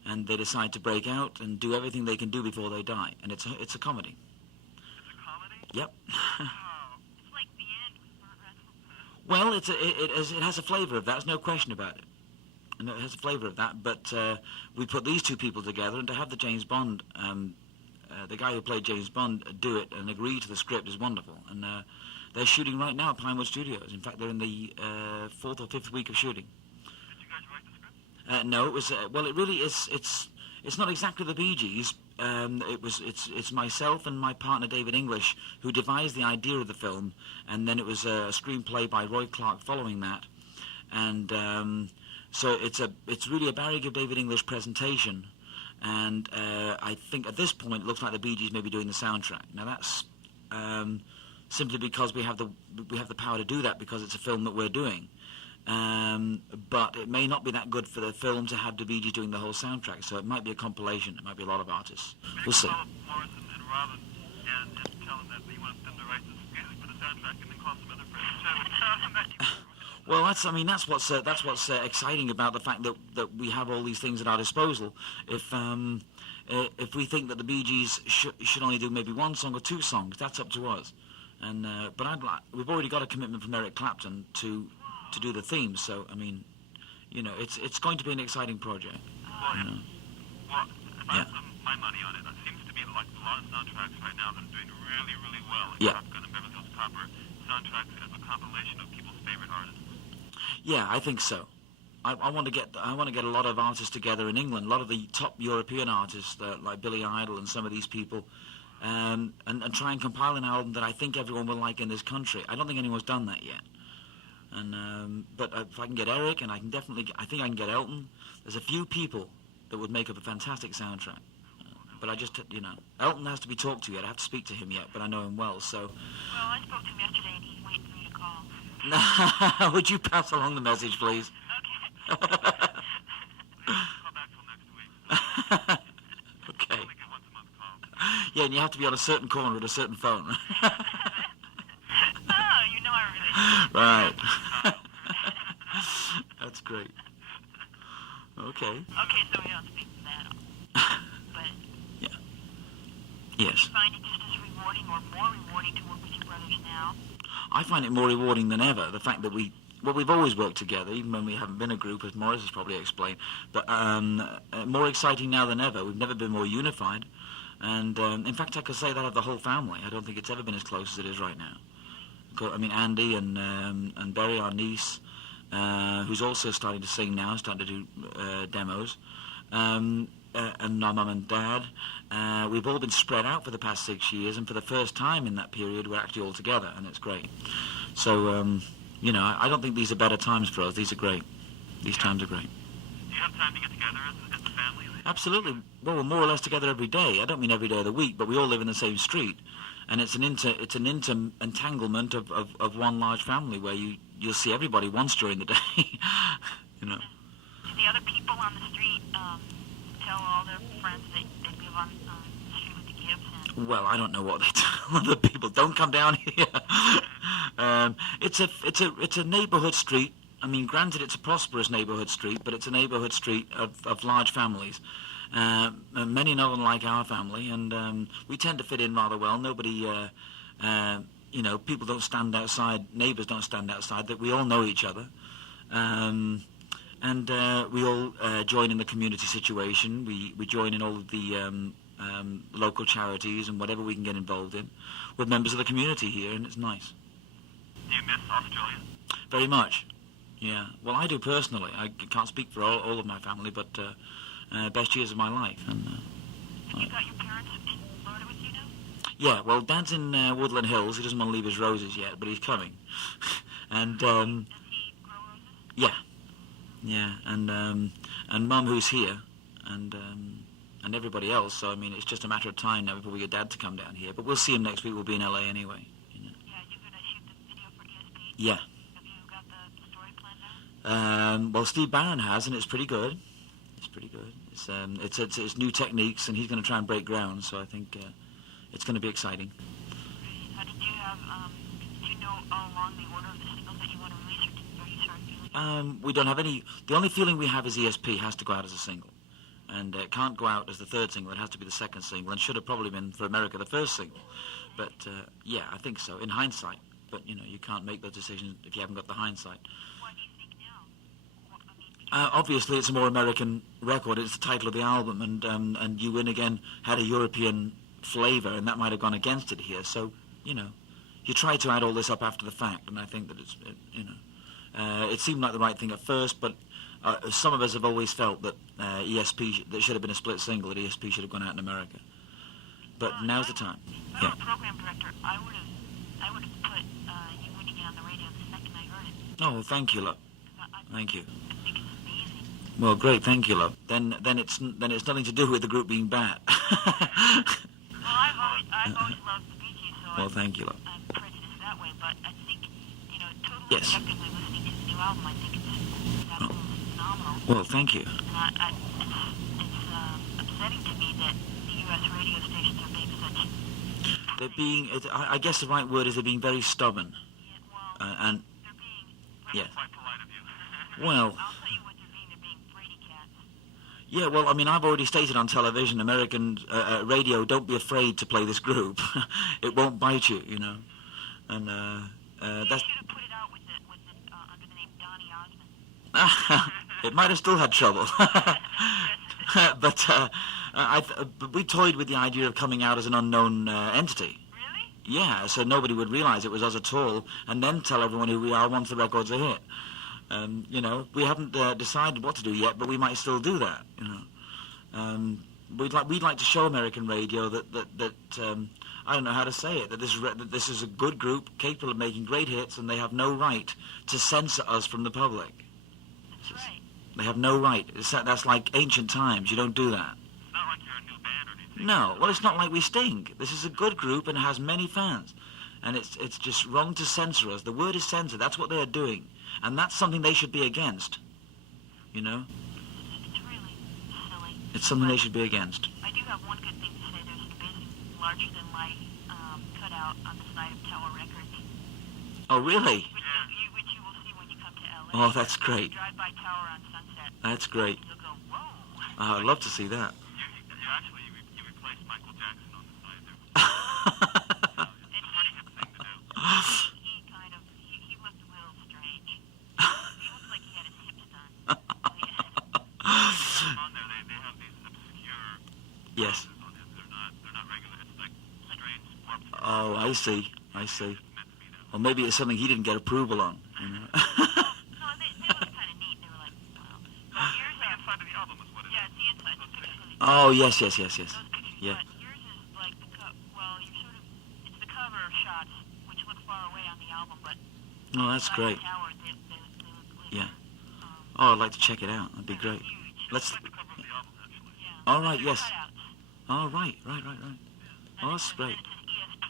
And they decide to break out and do everything they can do before they die. And it's a comedy. It's a comedy? Yep. Oh. It's like the end with Burt Reynolds. Well, it has a flavour of that. There's no question about it. And it has a flavour of that. But we put these 2 people together, and to have the James Bond, the guy who played James Bond, do it and agree to the script is wonderful. And they're shooting right now at Pinewood Studios. In fact, they're in the 4th or 5th week of shooting. Did you guys write the script? No, it was. Well, it really is. It's not exactly the Bee Gees. It's myself and my partner David English who devised the idea of the film, and then it was a screenplay by Roy Clark following that, and so it's really a Barry Gibb, David English presentation, and I think at this point it looks like the Bee Gees may be doing the soundtrack. Now that's simply because we have the power to do that because it's a film that we're doing. But it may not be that good for the film to have the Bee Gees doing the whole soundtrack, so it might be a compilation. It might be a lot of artists. We'll see. Call up Maurice and Robin and tell them that you want them to write the music for the soundtrack, and then call some other friends and tell them that you... Well, that's what's exciting about the fact that we have all these things at our disposal. If we think that the Bee Gees should only do maybe 1 song or 2 songs, that's up to us. And but we've already got a commitment from Eric Clapton to do the theme. So I mean, it's going to be an exciting project. Well, You know. well, if I Yeah. put my money on it, it seems to be like a lot of soundtracks right now that are doing really, really well. Like Yeah. Top Gun and Beverly Hills Cop are soundtracks as a compilation of people's favorite artists. Yeah, I think so. I want to get a lot of artists together in England, a lot of the top European artists like Billy Idol and some of these people, and try and compile an album that I think everyone will like in this country. I don't think anyone's done that yet. And but if I can get Eric, and I think I can get Elton. There's a few people that would make up a fantastic soundtrack. But I just, Elton has to be talked to yet. I have to speak to him yet, but I know him well, so. Well, I spoke to him yesterday, and he's waiting for you to call. Would you pass along the message, please? Okay. Call back till next week. Okay. Only get once a month call. Yeah, and you have to be on a certain corner with a certain phone. Oh, you know I really. Right. That's great. Okay. Okay, so we don't speak to that. But Yes. you find it just as rewarding or more rewarding to work with your brothers now? I find it more rewarding than ever, the fact that we've always worked together, even when we haven't been a group, as Maurice has probably explained, but more exciting now than ever. We've never been more unified, and in fact I could say that of the whole family. I don't think it's ever been as close as it is right now. I mean, Andy and Barry, our niece, who's also starting to sing now, starting to do demos, and our mum and dad. We've all been spread out for the past 6 years, and for the first time in that period, we're actually all together, and it's great. So, I don't think these are better times for us. These are great. These times are great. Do you have time to get together as a family? Absolutely. Well, we're more or less together every day. I don't mean every day of the week, but we all live in the same street, and it's an entanglement of one large family where you'll see everybody once during the day. Do the other people on the street tell all their friends that they live on the street with the Gibbs? And Well, I don't know what they tell other people. Don't come down here. It's a neighbourhood street. I mean, granted, it's a prosperous neighbourhood street, but it's a neighbourhood street of large families. Many not unlike our family, and we tend to fit in rather well. Nobody, people don't stand outside. Neighbours don't stand outside. That we all know each other. And we all join in the community situation. We join in all of the local charities and whatever we can get involved in. We're members of the community here, and it's nice. Do you miss Australia? Very much. Yeah. Well, I do personally. I can't speak for all of my family, but best years of my life. And And you got your parents in Florida with you now? yeah, well, Dad's in Woodland Hills. He doesn't want to leave his roses yet, but he's coming. And Does he grow roses? yeah, and Mum, who's here, and everybody else. So I mean, it's just a matter of time now before we get Dad to come down here. But we'll see him next week. We'll be in LA anyway. You know. Yeah, you're going to shoot the video for ESP? Yeah. Have you got the story planned out? Well, Steve Barron has, and it's pretty good. It's pretty good. It's new techniques, and he's going to try and break ground. So I think it's going to be exciting. Great. How did you have, did you know all along the order of the singles that you want to release, or are you sort of feeling? We don't have any. The only feeling we have is ESP has to go out as a single, and it can't go out as the third single. It has to be the second single, and should have probably been for America the first single. But yeah, I think so. In hindsight, but you know, you can't make those decisions if you haven't got the hindsight. What do you think now? What, I mean, Obviously, it's a more American record. It's the title of the album, and You Win Again had a European flavour, and that might have gone against it here. So, you know, you try to add all this up after the fact, and I think that it seemed like the right thing at first, but some of us have always felt that there should have been a split single, that ESP should have gone out in America. But now's the time. if I were a program director, I would have put You Win Again on the radio the second I heard it. Oh, well, thank you, love. 'Cause Thank you. I think it's amazing. Well, great, thank you, love. Then it's nothing to do with the group being bad. Well, I've always loved the Bee Gees, so Well, thank you, love. I'm prejudiced that way. But I think, you know, totally Yes. objectively listening to the new album, I think it's absolutely phenomenal. Well, thank you. And it's upsetting to me that the U.S. radio stations are being such. They're being, I guess the right word is they're being very stubborn. Yeah, well, And, they're being. yes. Quite polite of you. Well, I'll tell you what they're being. They're being Brady cats. yeah, well, I mean, I've already stated on television, American radio, don't be afraid to play this group. It won't bite you, you know. And You that's, should have put it out with under the name Donny Osmond. it might have still had trouble. But but we toyed with the idea of coming out as an unknown entity. Really? Yeah, so nobody would realise it was us at all, and then tell everyone who we are once the record's a hit. You know, we haven't decided what to do yet, but we might still do that. You know, we'd like to show American radio that I don't know how to say it, that this is a good group capable of making great hits, and they have no right to censor us from the public. That's right. They have no right. That's like ancient times. You don't do that. It's not like you're a new band or anything. No, well, it's not like we stink. This is a good group and it has many fans, and it's just wrong to censor us. The word is censor. That's what they are doing, and that's something they should be against. You know, It's really silly. it's something they should be against. I do have one good thing to say. There's an amazing larger-than-life cutout on the side of Tower Records, Oh, really? which you will see when you come to L.A. Oh, that's great. Drive by Tower on Sunset. That's great. You'll go, whoa. I'd love to see that. You replaced Michael Jackson on the side there. And Pretty hip thing to do. he looked a little strange. He looked like he had his hips done. On there, they have these obscure Yes. poses on it. They're not regular. It's like strange warped. Oh, I see. I see. It's meant to be that. Or maybe it's something he didn't get approval on. You know? No, they looked kind of neat. They were like, wow. Well, yours The inside of the album is what it is. yeah, it's the inside. The pictures of the Oh, yes. those pictures. Yeah. But yours is like it's the cover shots, which look far away on the album, but Oh, that's beside the great. Tower, they look like, Yeah. Oh, I'd like to check it out. That'd be great. huge. Let's. It's like the cover of the album, actually. Yeah. All right. They're Yes. cutouts. Oh, right. And Oh, that's great. It's an ESP,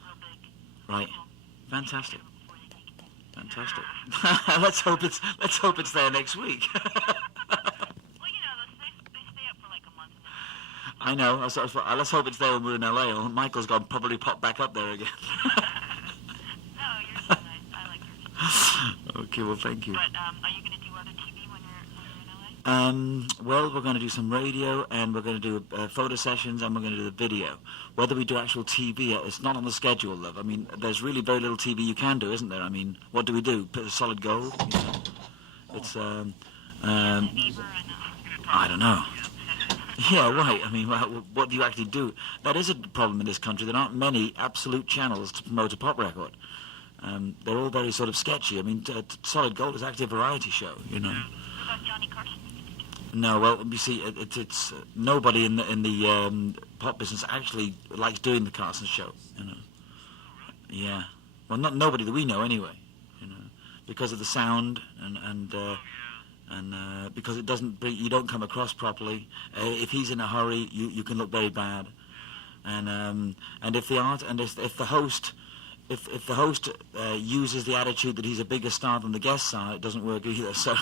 real big. Right. symbol. Fantastic. Before they take it down. Fantastic. let's hope it's there next week. Well, you know, they stay up for like a month. And then I know. Let's hope it's there when we're in LA. Or Michael's gone probably pop back up there again. no, yours is nice. I like yours. Okay. Well, thank you. But are you going to do other TV when you're in LA? Well, we're going to do some radio, and we're going to do photo sessions, and we're going to do the video. Whether we do actual TV, it's not on the schedule, love. I mean, there's really very little TV you can do, isn't there? I mean, what do we do? Put a solid gold? You know? It's Fever and I don't know. Yeah, right. I mean, well, what do you actually do? That is a problem in this country. There aren't many absolute channels to promote a pop record. They're all very sort of sketchy. I mean, Solid Gold is actually a variety show, you know. what about Johnny Carson? No, well, you see, it's nobody in the pop business actually likes doing the Carson show. You know. Yeah. Well, not nobody that we know anyway. You know, because of the sound and because it doesn't you don't come across properly. If he's in a hurry, you can look very bad. And if the host uses the attitude that he's a bigger star than the guests are, it doesn't work either. So,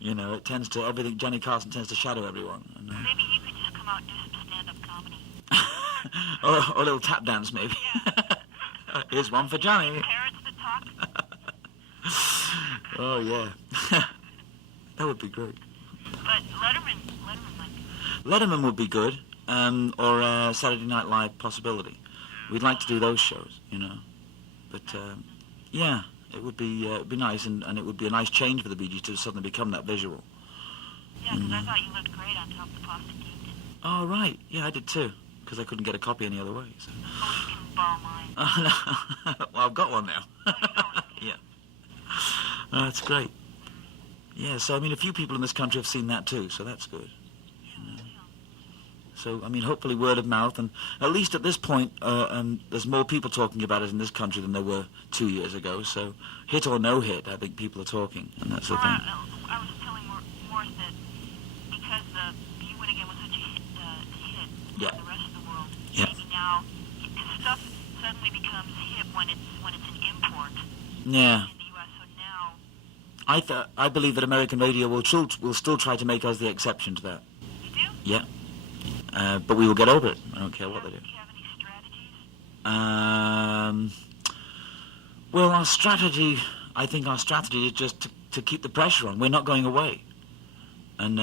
you know, it tends to everything. Johnny Carson tends to shadow everyone. And, Maybe you could just come out and do some stand-up comedy. or a little tap dance, maybe. Yeah. Here's one for Johnny. Parrots that talk. Oh yeah, that would be great. But Letterman might be. Letterman would be good, or Saturday Night Live possibility. We'd like to do those shows, you know. But yeah, it would be nice, and it would be a nice change for the Bee Gees to suddenly become that visual. Yeah, because I thought you looked great on top of the plastic cake. Oh right, yeah, I did too, because I couldn't get a copy any other way. So. Oh, you can borrow mine. Oh no, well I've got one now. Yeah, that's great. Yeah, so I mean, a few people in this country have seen that too, so that's good. So, I mean, hopefully word of mouth, and at least at this point, there's more people talking about it in this country than there were 2 years ago. So, hit or no hit, I think people are talking, and that's the thing. I was telling Morris that because You Win Again was such a hit Yeah. for the rest of the world, Yeah. maybe now stuff suddenly becomes hip when it's an import Yeah. in the U.S. So now, I believe that American radio will still try to make us the exception to that. you do? Yeah. But we will get over it. I don't care what they do. Do you have any strategies? Well, I think our strategy is just to keep the pressure on. We're not going away. And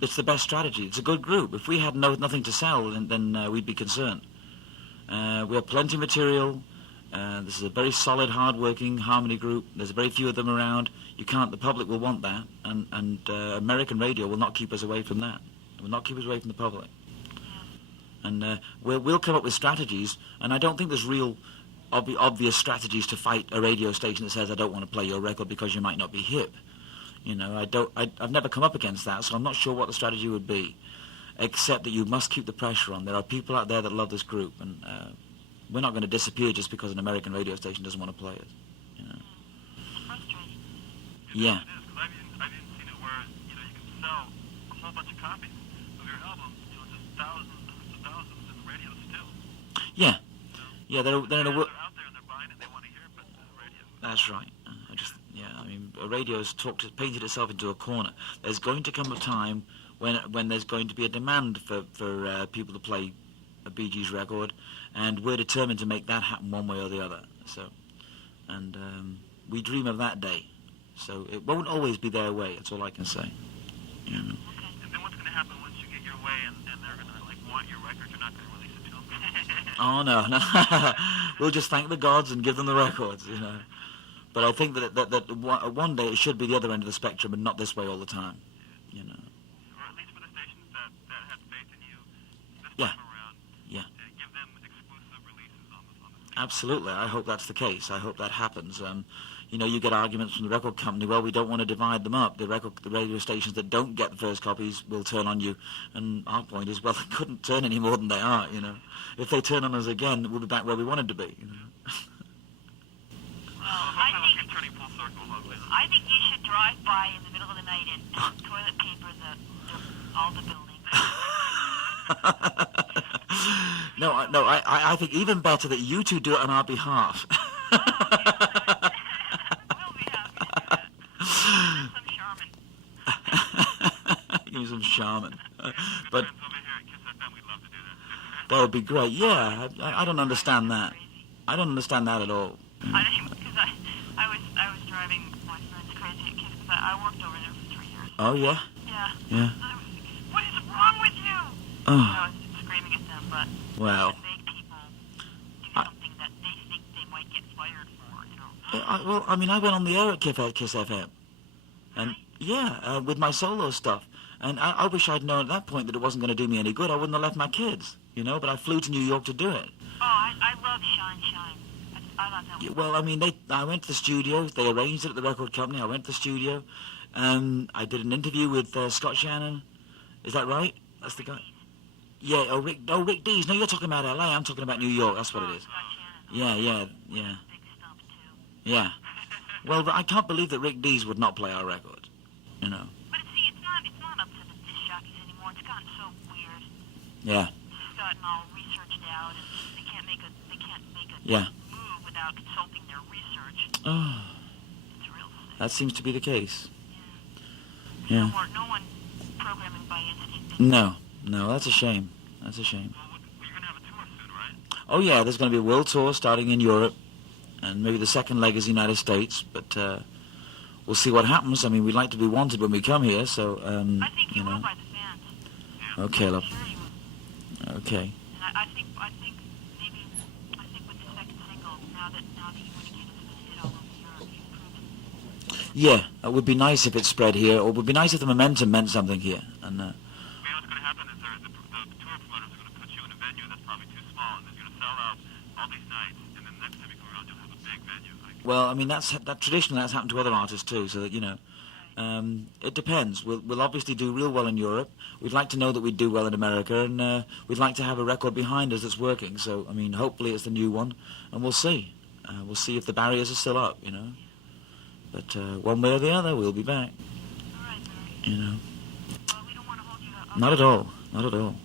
it's the best strategy. It's a good group. If we had nothing to sell, then we'd be concerned. We have plenty of material. This is a very solid, hard-working harmony group. There's very few of them around. The public will want that. And American radio will not keep us away from that. It will not keep us away from the public. And we'll come up with strategies, and I don't think there's real obvious strategies to fight a radio station that says, I don't want to play your record because you might not be hip. You know, I've never come up against that, so I'm not sure what the strategy would be, except that you must keep the pressure on. There are people out there that love this group, and we're not going to disappear just because an American radio station doesn't want to play us. You know? It's frustrating. Yeah. It is, because I've even seen it where, you know, you can sell a whole bunch of copies of your album, you know, just thousands and thousands in the radio still. Yeah. Yeah, they're in a They're out there and they're buying it, they want to hear it, but the radio. That's right. I mean, radio's painted itself into a corner. There's going to come a time when there's going to be a demand for people to play a Bee Gees record, and we're determined to make that happen one way or the other. So, and we dream of that day. So it won't always be their way. That's all I can say. You know. And then what's going to happen once you get your way and they're going to, like, want your record, you're not going to release it to them? Oh no. We'll just thank the gods and give them the records, you know. But I think that one day it should be the other end of the spectrum and not this way all the time, you know. Or at least for the stations that had faith in you this Yeah. time around, Yeah. to give them exclusive releases on the station. Absolutely. I hope that's the case. I hope that happens. You know, you get arguments from the record company, well, we don't want to divide them up. The radio stations that don't get the first copies will turn on you. And our point is, well, they couldn't turn any more than they are, you know. If they turn on us again, we'll be back where we wanted to be, you know. I Keep turning full circle, lovely. think you should drive by in the middle of the night and toilet paper all the buildings. No, I think even better that you two do it on our behalf. We'll be happy to do that. Some Charmin. Give me some Charmin. But Friends over here at Kiss FM, we'd love to do that. that would be great. Yeah, I don't understand that. I don't understand that at all. I didn't, because I was driving my friends crazy at Kiss because I worked over there for 3 years. Oh, yeah? Yeah. Yeah. What is wrong with you? Oh, I was screaming at them, but well. to make people do something that they think they might get fired for, you know. Well, I mean, I went on the air at Kiss FM. And, yeah, with my solo stuff. And I wish I'd known at that point that it wasn't going to do me any good. I wouldn't have left my kids, you know, but I flew to New York to do it. Oh, I love Shine Shine. I thought that was... Well, I mean, I went to the studio. They arranged it at the record company. I went to the studio. I did an interview with Scott Shannon. Is that right? That's the guy. Yeah. Rick Dees. No, you're talking about L.A. I'm talking about New York. That's what it is. Scott Shannon. Yeah. Big stump, too. Yeah. Well, I can't believe that Rick Dees would not play our record. You know. But see, it's not up to the disc jockeys anymore. It's gotten so weird. Yeah. It's gotten all researched out, and they can't make a Yeah. move without consulting their research. Oh, It's real sick. that seems to be the case. No Yeah. one programming by instinct. No, that's a shame. That's a shame. Well, you're going to have a tour soon, right? Oh yeah, there's going to be a world tour starting in Europe, and maybe the second leg is the United States. But we'll see what happens. I mean, we'd like to be wanted when we come here, so I think you you will know. by the fans. Okay, I'm love. sure you will. Okay. And I think with the second single, now that you indicate it's going to hit all over Europe, you've proven. Yeah, it would be nice if it spread here, or it would be nice if the momentum meant something here. And You know what's going to happen is the tour promoters are going to put you in a venue that's probably too small, and they're going to sell out all these nights, and then next time you come around, you'll have a big venue. well, I mean that traditionally that's happened to other artists too. So that it depends. We'll obviously do real well in Europe. We'd like to know that we do well in America, and we'd like to have a record behind us that's working. So I mean, hopefully it's the new one, and we'll see. We'll see if the barriers are still up. But one way or the other, we'll be back. All right, Barry. Well, we don't want to hold you up. Not at all. Not at all.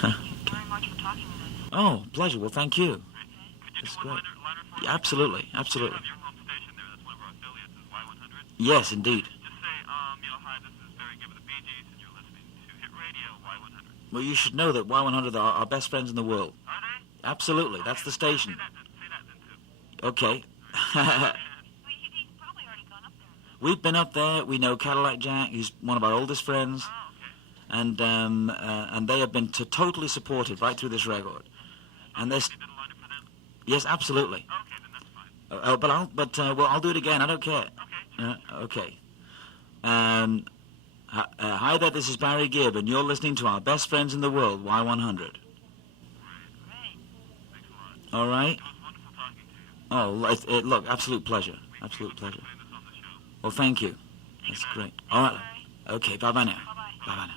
Thank you very much for talking with us. Oh, pleasure. Well, thank you. Okay. Could you That's do great. one liner for Yeah, us? absolutely, We absolutely. have your home station there. That's one of our affiliates, is Y100. Yes, indeed. Just say, hi, this is Barry Gibb of the Bee Gees, and you're listening to Hit Radio Y100. Well, you should know that Y100 are our best friends in the world. Are they? Absolutely. That's the station. Say that then, too. Okay. He's probably already gone up there. We've been up there. We know Cadillac Jack. He's one of our oldest friends. Oh, okay. And they have been totally supportive right through this record. And this, You did a liner for them? yes, absolutely. Okay, then that's fine. I'll do it again. I don't care. Okay. Okay. Hi there. This is Barry Gibb, and you're listening to our best friends in the world, Y100. Great. Thanks a lot. All right. It was wonderful talking to you. Look, absolute pleasure. Absolute pleasure. Putting this on the show. Well, thank you. That's great. All right. Barry. Okay. Bye bye now. Bye-bye. Bye bye now.